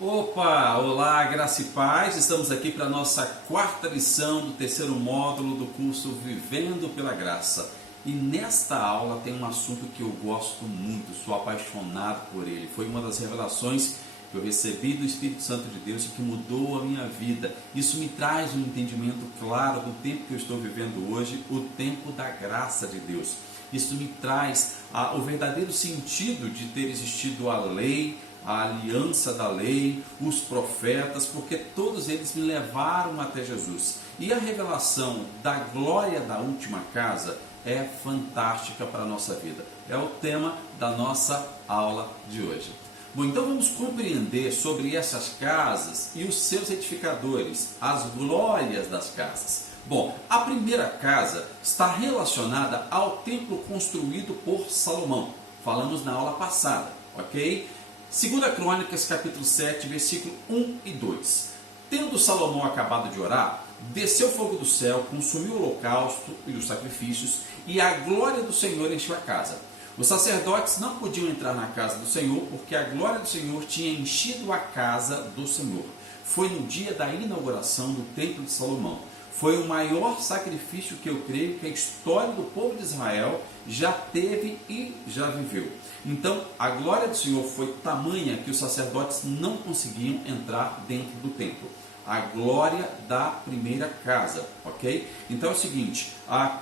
Opa, olá, graça e paz. Estamos aqui para a nossa quarta lição do terceiro módulo do curso Vivendo pela Graça. E nesta aula tem um assunto que eu gosto muito, sou apaixonado por ele. Foi uma das revelações que eu recebi do Espírito Santo de Deus e que mudou a minha vida. Isso me traz um entendimento claro do tempo que eu estou vivendo hoje, o tempo da graça de Deus. Isso me traz o verdadeiro sentido de ter existido a lei, a aliança da lei, os profetas, porque todos eles me levaram até Jesus. E a revelação da glória da última casa é fantástica para a nossa vida. É o tema da nossa aula de hoje. Bom, então vamos compreender sobre essas casas e os seus edificadores, as glórias das casas. Bom, a primeira casa está relacionada ao templo construído por Salomão. Falamos na aula passada, ok? 2 Crônicas, capítulo 7, versículo 1 e 2. Tendo Salomão acabado de orar, desceu fogo do céu, consumiu o holocausto e os sacrifícios, e a glória do Senhor encheu a casa. Os sacerdotes não podiam entrar na casa do Senhor, porque a glória do Senhor tinha enchido a casa do Senhor. Foi no dia da inauguração do templo de Salomão. Foi o maior sacrifício que eu creio que a história do povo de Israel já teve e já viveu. Então, a glória do Senhor foi tamanha que os sacerdotes não conseguiam entrar dentro do templo. A glória da primeira casa, ok? Então é o seguinte,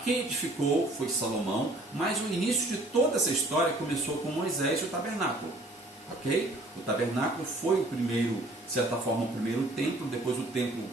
quem edificou foi Salomão, mas o início de toda essa história começou com Moisés e o tabernáculo, ok? O tabernáculo foi o primeiro, de certa forma, o primeiro templo, depois o templo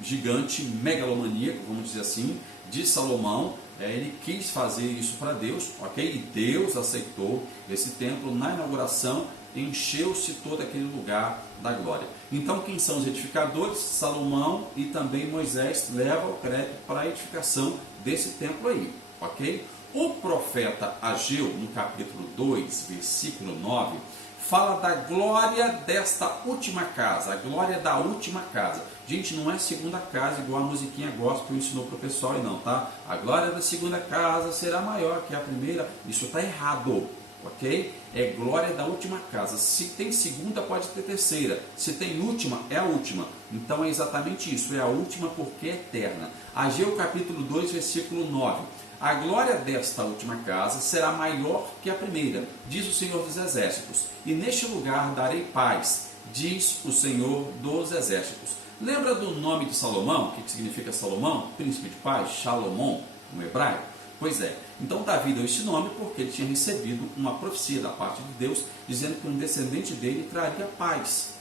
gigante, megalomaníaco, vamos dizer assim, de Salomão. Ele quis fazer isso para Deus, ok? E Deus aceitou esse templo. Na inauguração, encheu-se todo aquele lugar da glória. Então, quem são os edificadores? Salomão e também Moisés levam o crédito para a edificação desse templo aí, ok? O profeta Ageu, no capítulo 2, versículo 9, fala da glória desta última casa, a glória da última casa. Gente, não é segunda casa, igual a musiquinha gospel ensinou para o pessoal, não, tá? A glória da segunda casa será maior que a primeira. Isso está errado, ok? É glória da última casa. Se tem segunda, pode ter terceira. Se tem última, é a última. Então é exatamente isso, é a última porque é eterna. Ageu capítulo 2, versículo 9. A glória desta última casa será maior que a primeira, diz o Senhor dos Exércitos, e neste lugar darei paz, diz o Senhor dos Exércitos. Lembra do nome de Salomão? O que significa Salomão? Príncipe de paz, Shalomon, no hebraico? Pois é, então Davi deu esse nome porque ele tinha recebido uma profecia da parte de Deus, dizendo que um descendente dele traria paz.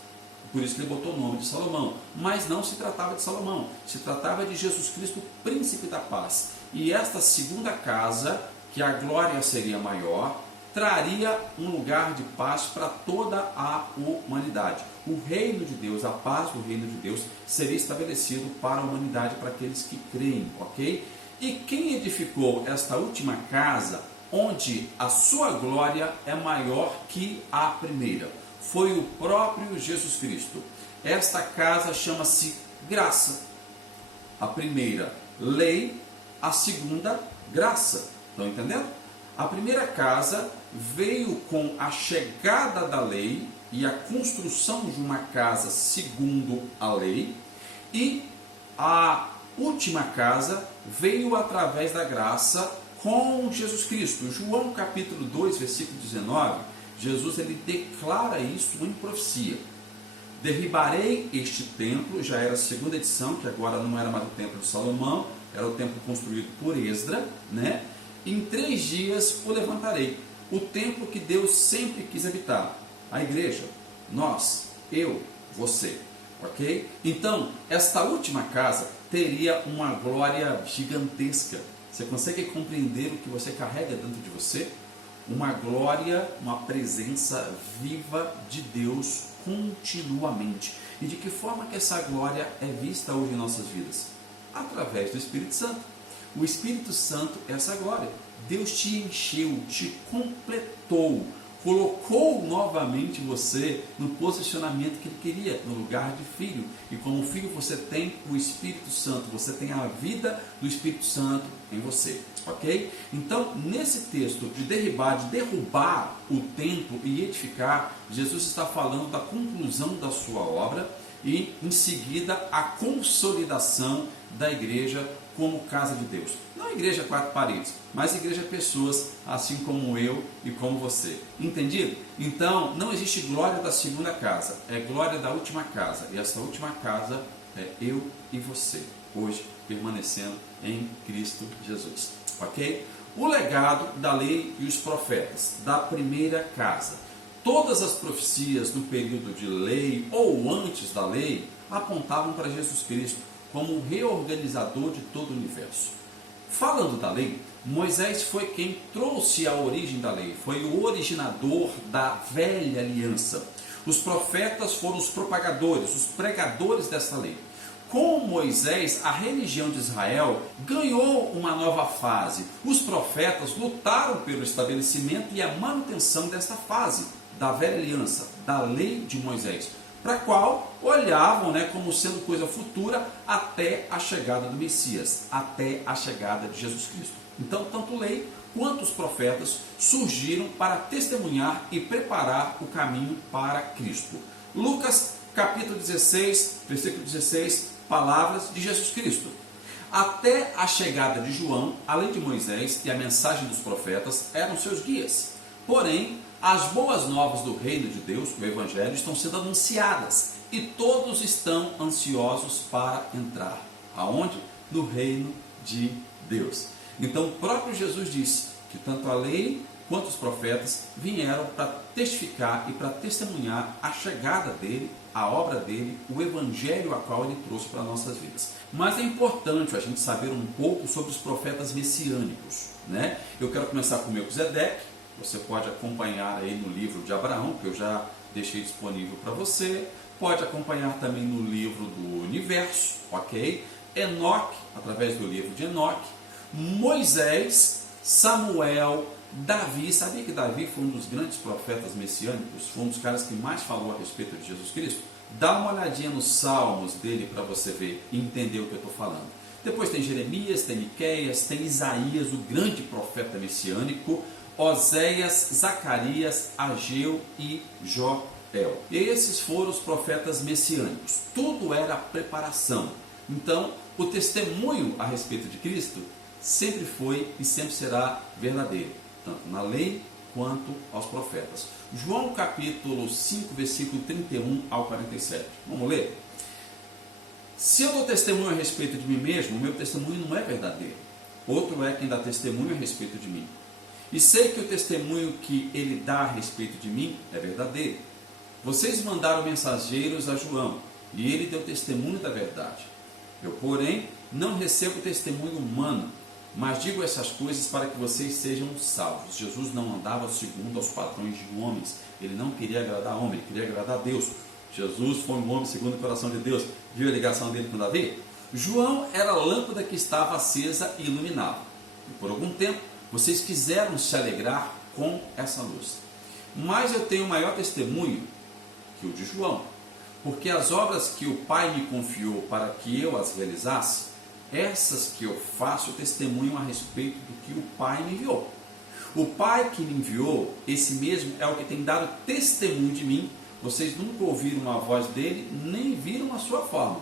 Por isso que ele botou o nome de Salomão. Mas não se tratava de Salomão, se tratava de Jesus Cristo, príncipe da paz. E esta segunda casa, que a glória seria maior, traria um lugar de paz para toda a humanidade. O reino de Deus, a paz do reino de Deus, seria estabelecido para a humanidade, para aqueles que creem, ok? E quem edificou esta última casa, onde a sua glória é maior que a primeira? Foi o próprio Jesus Cristo. Esta casa chama-se graça. A primeira, lei. A segunda, graça. Estão entendendo? A primeira casa veio com a chegada da lei e a construção de uma casa segundo a lei. E a última casa veio através da graça com Jesus Cristo. João capítulo 2, versículo 19, Jesus ele declara isso em profecia. Derribarei este templo, já era a segunda edição, que agora não era mais o templo de Salomão, era o templo construído por Esdra, né? Em 3 dias o levantarei. O templo que Deus sempre quis habitar. A igreja, nós, eu, você, ok? Então, esta última casa teria uma glória gigantesca. Você consegue compreender o que você carrega dentro de você? Uma glória, uma presença viva de Deus continuamente. E de que forma que essa glória é vista hoje em nossas vidas? Através do Espírito Santo. O Espírito Santo é essa glória. Deus te encheu, te completou colocou novamente você no posicionamento que Ele queria, no lugar de filho. E como filho você tem o Espírito Santo, você tem a vida do Espírito Santo em você, ok? Então, nesse texto de derrubar o templo e edificar, Jesus está falando da conclusão da sua obra e, em seguida, a consolidação da igreja como casa de Deus. Não a igreja quatro paredes, mas a igreja pessoas, assim como eu e como você. Entendido? Então, não existe glória da segunda casa, é glória da última casa. E essa última casa é eu e você, hoje, permanecendo em Cristo Jesus. Ok? O legado da lei e os profetas, da primeira casa. Todas as profecias do período de lei ou antes da lei apontavam para Jesus Cristo como o reorganizador de todo o universo. Falando da lei, Moisés foi quem trouxe a origem da lei, foi o originador da velha aliança. Os profetas foram os propagadores, os pregadores desta lei. Com Moisés, a religião de Israel ganhou uma nova fase. Os profetas lutaram pelo estabelecimento e a manutenção desta fase da velha aliança, da lei de Moisés, para a qual olhavam como sendo coisa futura até a chegada do Messias, até a chegada de Jesus Cristo. Então, tanto lei quanto os profetas surgiram para testemunhar e preparar o caminho para Cristo. Lucas capítulo 16, versículo 16, palavras de Jesus Cristo. Até a chegada de João, a lei de Moisés e a mensagem dos profetas eram seus guias. Porém, as boas novas do reino de Deus, o Evangelho, estão sendo anunciadas e todos estão ansiosos para entrar. Aonde? No reino de Deus. Então, o próprio Jesus disse que tanto a lei quanto os profetas vieram para testificar e para testemunhar a chegada dele, a obra dele, o Evangelho a qual ele trouxe para nossas vidas. Mas é importante a gente saber um pouco sobre os profetas messiânicos, né? Eu quero começar com Melquisedeque. Você pode acompanhar aí no livro de Abraão, que eu já deixei disponível para você. Pode acompanhar também no livro do Universo, ok? Enoque, através do livro de Enoque. Moisés, Samuel, Davi. Sabia que Davi foi um dos grandes profetas messiânicos? Foi um dos caras que mais falou a respeito de Jesus Cristo? Dá uma olhadinha nos salmos dele para você ver e entender o que eu estou falando. Depois tem Jeremias, tem Miqueias, tem Isaías, o grande profeta messiânico, Oséias, Zacarias, Ageu e Joel. E esses foram os profetas messiânicos. Tudo era preparação. Então, o testemunho a respeito de Cristo sempre foi e sempre será verdadeiro, tanto na lei quanto aos profetas. João capítulo 5, versículo 31 ao 47. Vamos ler? Se eu dou testemunho a respeito de mim mesmo, o meu testemunho não é verdadeiro. Outro é quem dá testemunho a respeito de mim. E sei que o testemunho que ele dá a respeito de mim é verdadeiro. Vocês mandaram mensageiros a João, e ele deu testemunho da verdade. Eu, porém, não recebo testemunho humano, mas digo essas coisas para que vocês sejam salvos. Jesus não andava segundo aos padrões de homens. Ele não queria agradar homem, ele queria agradar a Deus. Jesus foi um homem segundo o coração de Deus. Viu a ligação dele com Davi? João era a lâmpada que estava acesa e iluminava. E por algum tempo, vocês quiseram se alegrar com essa luz. Mas eu tenho maior testemunho que o de João, porque as obras que o Pai me confiou para que eu as realizasse, essas que eu faço testemunham a respeito do que o Pai me enviou. O Pai que me enviou, esse mesmo é o que tem dado testemunho de mim. Vocês nunca ouviram a voz dele, nem viram a sua forma.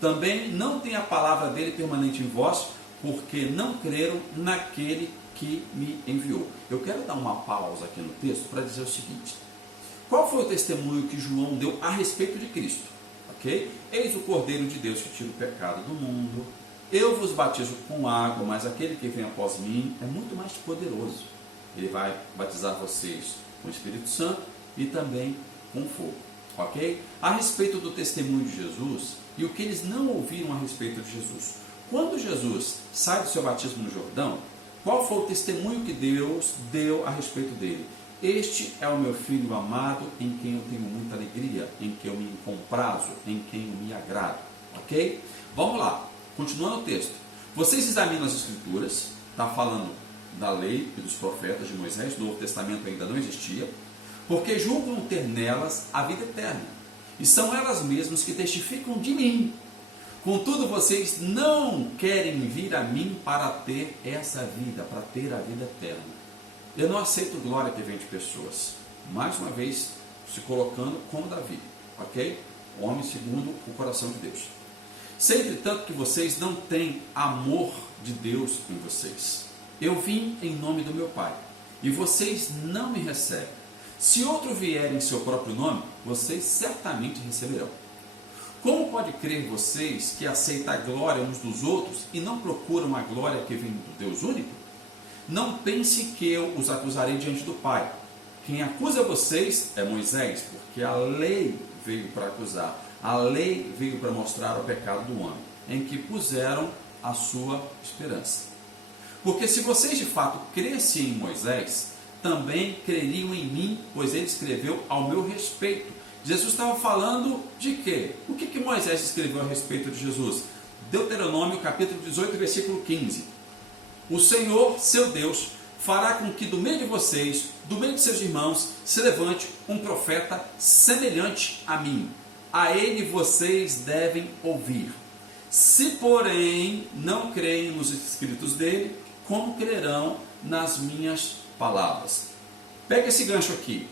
Também não tem a palavra dele permanente em vós, porque não creram naquele que me enviou. Eu quero dar uma pausa aqui no texto para dizer o seguinte: qual foi o testemunho que João deu a respeito de Cristo? Ok? Eis o Cordeiro de Deus que tira o pecado do mundo. Eu vos batizo com água, mas aquele que vem após mim é muito mais poderoso. Ele vai batizar vocês com o Espírito Santo e também com fogo. Ok? A respeito do testemunho de Jesus e o que eles não ouviram a respeito de Jesus. Quando Jesus sai do seu batismo no Jordão, qual foi o testemunho que Deus deu a respeito dele? Este é o meu filho amado, em quem eu tenho muita alegria, em quem eu me comprazo, em quem eu me agrado. Ok? Vamos lá, continuando o texto. Vocês examinam as Escrituras, está falando da lei e dos profetas de Moisés, o Novo Testamento ainda não existia. porque julgam ter nelas a vida eterna, e são elas mesmas que testificam de mim. Contudo, vocês não querem vir a mim para ter essa vida, para ter a vida eterna. Eu não aceito glória que vem de pessoas. Mais uma vez, se colocando como Davi, ok? Homem segundo o coração de Deus. Sei, entretanto, que vocês não têm amor de Deus em vocês. Eu vim em nome do meu Pai, e vocês não me recebem. Se outro vier em seu próprio nome, vocês certamente receberão. Como pode crer vocês que aceitam a glória uns dos outros e não procuram a glória que vem do Deus único? Não pense que eu os acusarei diante do Pai. Quem acusa vocês é Moisés, porque a lei veio para acusar. A lei veio para mostrar o pecado do homem, em que puseram a sua esperança. Porque se vocês de fato crescem em Moisés, também creriam em mim, pois ele escreveu ao meu respeito. Jesus estava falando de quê? O que Moisés escreveu a respeito de Jesus? Deuteronômio capítulo 18, versículo 15. O Senhor, seu Deus, fará com que do meio de vocês, do meio de seus irmãos, se levante um profeta semelhante a mim. A ele vocês devem ouvir. Se, porém, não creem nos escritos dele, como crerão nas minhas palavras? Pega esse gancho aqui.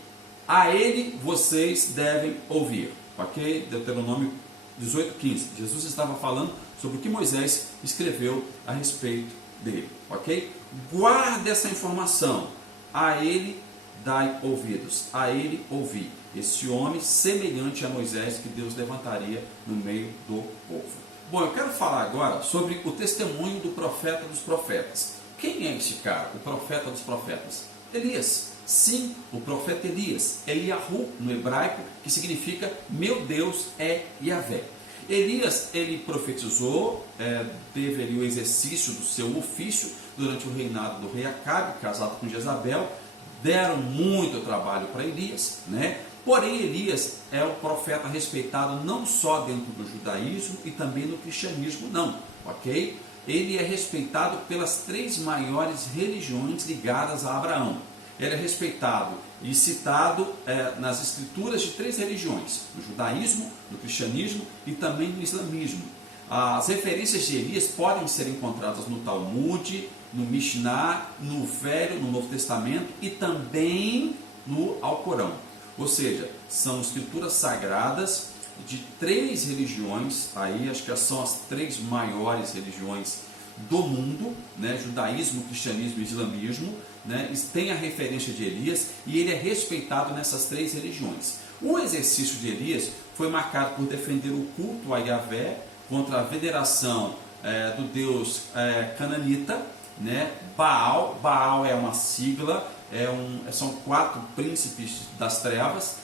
A ele vocês devem ouvir. Ok? Deuteronômio 18:15. Jesus estava falando sobre o que Moisés escreveu a respeito dele. Ok? Guarde essa informação. A ele dai ouvidos. A ele ouvi. Esse homem semelhante a Moisés que Deus levantaria no meio do povo. Bom, eu quero falar agora sobre o testemunho do profeta dos profetas. Quem é esse cara, o profeta dos profetas? Elias. Sim, o profeta Elias. Eliahu no hebraico, que significa meu Deus é Yahvé. Elias, ele profetizou, teve ali o exercício do seu ofício durante o reinado do rei Acabe, casado com Jezabel. Deram muito trabalho para Elias, né? Porém, Elias é o profeta respeitado não só dentro do judaísmo e também no cristianismo, não, ok? Ele é respeitado pelas 3 maiores religiões ligadas a Abraão. Ele é respeitado e citado nas escrituras de 3 religiões, no judaísmo, no cristianismo e também no islamismo. As referências de Elias podem ser encontradas no Talmud, no Mishnah, no Velho, no Novo Testamento e também no Alcorão. Ou seja, são escrituras sagradas de 3 religiões, aí acho que são as 3 maiores religiões do mundo, né? Judaísmo, cristianismo e islamismo, né? Tem a referência de Elias e ele é respeitado nessas 3 religiões. O exercício de Elias foi marcado por defender o culto a Yahvé contra a veneração do deus cananita, né? Baal é uma sigla, são 4 príncipes das trevas,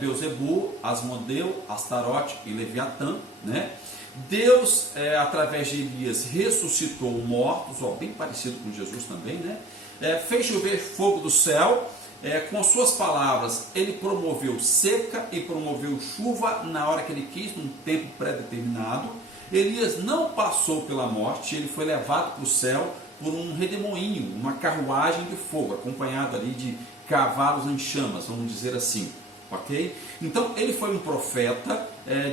Beuzebu, Asmodeu, Astarote e Leviatã, né? Deus, através de Elias, ressuscitou mortos, bem parecido com Jesus também, né? Fez chover fogo do céu, com suas palavras ele promoveu seca e promoveu chuva na hora que ele quis, num tempo pré-determinado. Elias não passou pela morte, ele foi levado para o céu por um redemoinho, uma carruagem de fogo, acompanhado ali de cavalos em chamas, vamos dizer assim. Ok? Então ele foi um profeta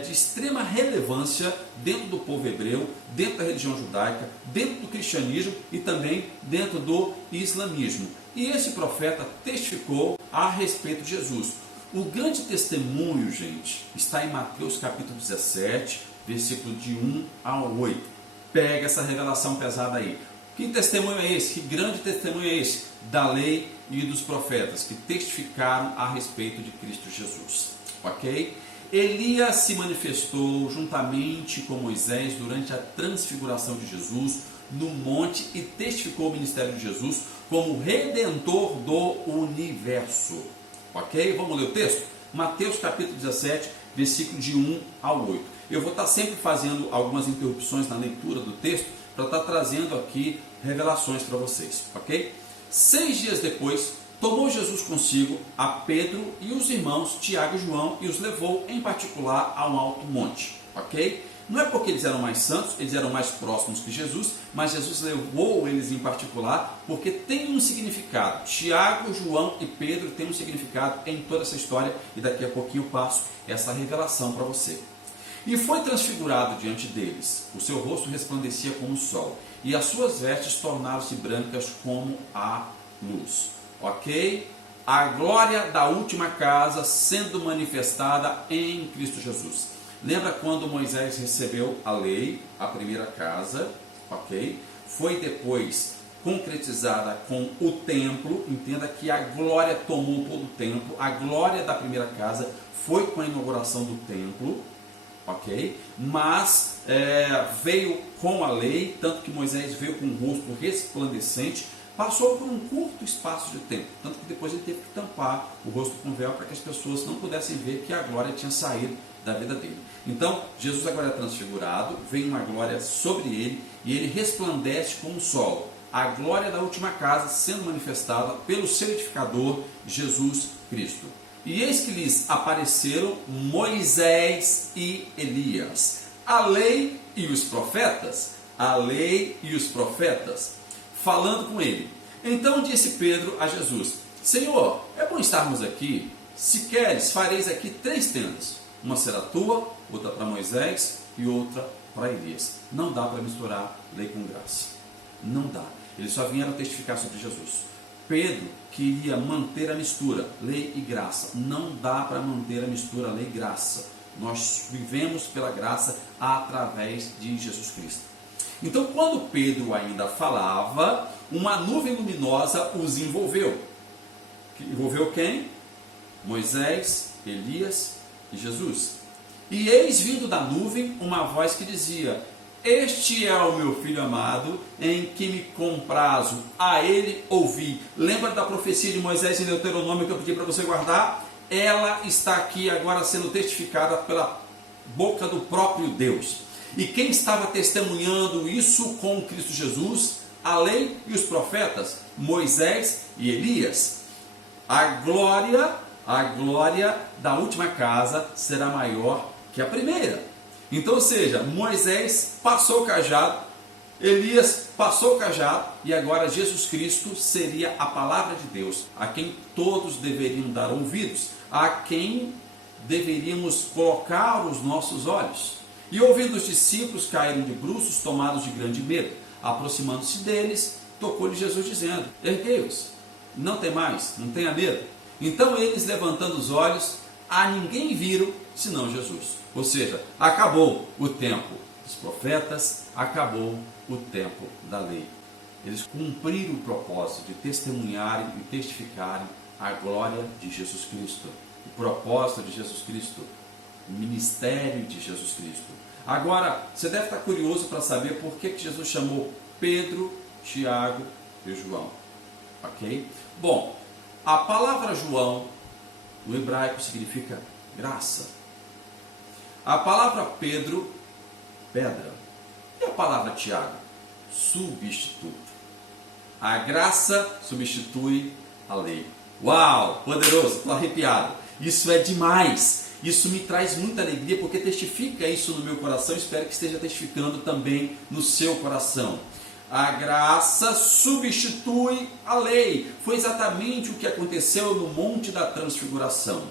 de extrema relevância dentro do povo hebreu, dentro da religião judaica, dentro do cristianismo e também dentro do islamismo. E esse profeta testificou a respeito de Jesus. O grande testemunho, gente, está em Mateus capítulo 17, versículo de 1 a 8. Pega essa revelação pesada aí. Que testemunho é esse? Que grande testemunho é esse? Da lei e dos profetas, que testificaram a respeito de Cristo Jesus. Ok? Elias se manifestou juntamente com Moisés durante a transfiguração de Jesus no monte e testificou o ministério de Jesus como redentor do universo. Ok? Vamos ler o texto? Mateus capítulo 17, versículo de 1 ao 8. Eu vou estar sempre fazendo algumas interrupções na leitura do texto para estar trazendo aqui revelações para vocês, ok? 6 dias depois, Tomou Jesus consigo a Pedro e os irmãos Tiago e João e os levou em particular a um alto monte, ok? Não é porque eles eram mais santos, eles eram mais próximos que Jesus, mas Jesus levou eles em particular porque tem um significado. Tiago, João e Pedro têm um significado em toda essa história e daqui a pouquinho eu passo essa revelação para você. E foi transfigurado diante deles, o seu rosto resplandecia como o sol e as suas vestes tornaram-se brancas como a luz. Ok? A glória da última casa sendo manifestada em Cristo Jesus. Lembra quando Moisés recebeu a lei, a primeira casa, ok? Foi depois concretizada com o templo. Entenda que a glória tomou todo o templo. A glória da primeira casa foi com a inauguração do templo, ok? Mas veio com a lei, tanto que Moisés veio com o rosto resplandecente. Passou por um curto espaço de tempo, tanto que depois ele teve que tampar o rosto com véu para que as pessoas não pudessem ver que a glória tinha saído da vida dele. Então, Jesus agora é transfigurado, vem uma glória sobre ele e ele resplandece como o sol. A glória da última casa sendo manifestada pelo seu edificador, Jesus Cristo. E eis que lhes apareceram Moisés e Elias, a lei e os profetas, falando com ele. Então disse Pedro a Jesus: Senhor, é bom estarmos aqui. Se queres, fareis aqui 3 tendas. Uma será tua, outra para Moisés e outra para Elias. Não dá para misturar lei com graça. Não dá. Eles só vieram testificar sobre Jesus. Pedro queria manter a mistura, lei e graça. Não dá para manter a mistura, lei e graça. Nós vivemos pela graça através de Jesus Cristo. Então, quando Pedro ainda falava, uma nuvem luminosa os envolveu. Envolveu quem? Moisés, Elias e Jesus. E eis vindo da nuvem uma voz que dizia: Este é o meu filho amado, em que me comprazo, a ele ouvi. Lembra da profecia de Moisés em Deuteronômio que eu pedi para você guardar? Ela está aqui agora sendo testificada pela boca do próprio Deus. E quem estava testemunhando isso com Cristo Jesus? A lei e os profetas, Moisés e Elias. A glória da última casa será maior que a primeira. Então, ou seja, Moisés passou o cajado, Elias passou o cajado e agora Jesus Cristo seria a palavra de Deus, a quem todos deveriam dar ouvidos, a quem deveríamos colocar os nossos olhos. E ouvindo os discípulos, caíram de bruços, tomados de grande medo. Aproximando-se deles, tocou-lhe Jesus, dizendo: Erguei-vos, não temais, não tenha medo. Então eles, levantando os olhos, a ninguém viram, senão Jesus. Ou seja, acabou o tempo dos profetas, acabou o tempo da lei. Eles cumpriram o propósito de testemunharem e testificarem a glória de Jesus Cristo, o propósito de Jesus Cristo, o ministério de Jesus Cristo. Agora, você deve estar curioso para saber por que Jesus chamou Pedro, Tiago e João. Ok? Bom, a palavra João no hebraico significa graça. A palavra Pedro, pedra. E a palavra Tiago, substituto. A graça substitui a lei. Uau, poderoso, estou arrepiado. Isso é demais. Isso me traz muita alegria porque testifica isso no meu coração. Espero que esteja testificando também no seu coração. A graça substitui a lei. Foi exatamente o que aconteceu no Monte da Transfiguração.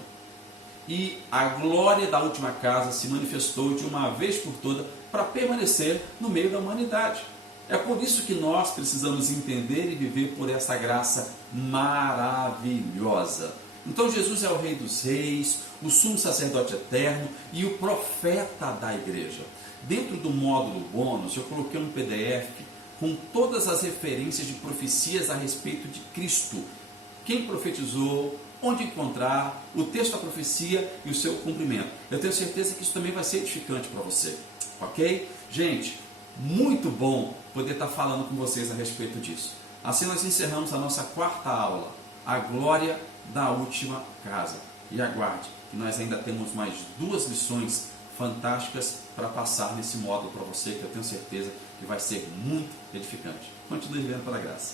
E a glória da última casa se manifestou de uma vez por toda para permanecer no meio da humanidade. É por isso que nós precisamos entender e viver por essa graça maravilhosa. Então Jesus é o Rei dos Reis, o sumo sacerdote eterno e o profeta da igreja. Dentro do módulo bônus eu coloquei um PDF com todas as referências de profecias a respeito de Cristo. Quem profetizou, onde encontrar, o texto da profecia e o seu cumprimento. Eu tenho certeza que isso também vai ser edificante para você. Ok? Gente, muito bom poder estar falando com vocês a respeito disso. Assim nós encerramos a nossa 4ª aula, a glória da última casa. E aguarde, que nós ainda temos mais 2 lições fantásticas para passar nesse módulo para você, que eu tenho certeza que vai ser muito edificante. Continue vivendo pela graça.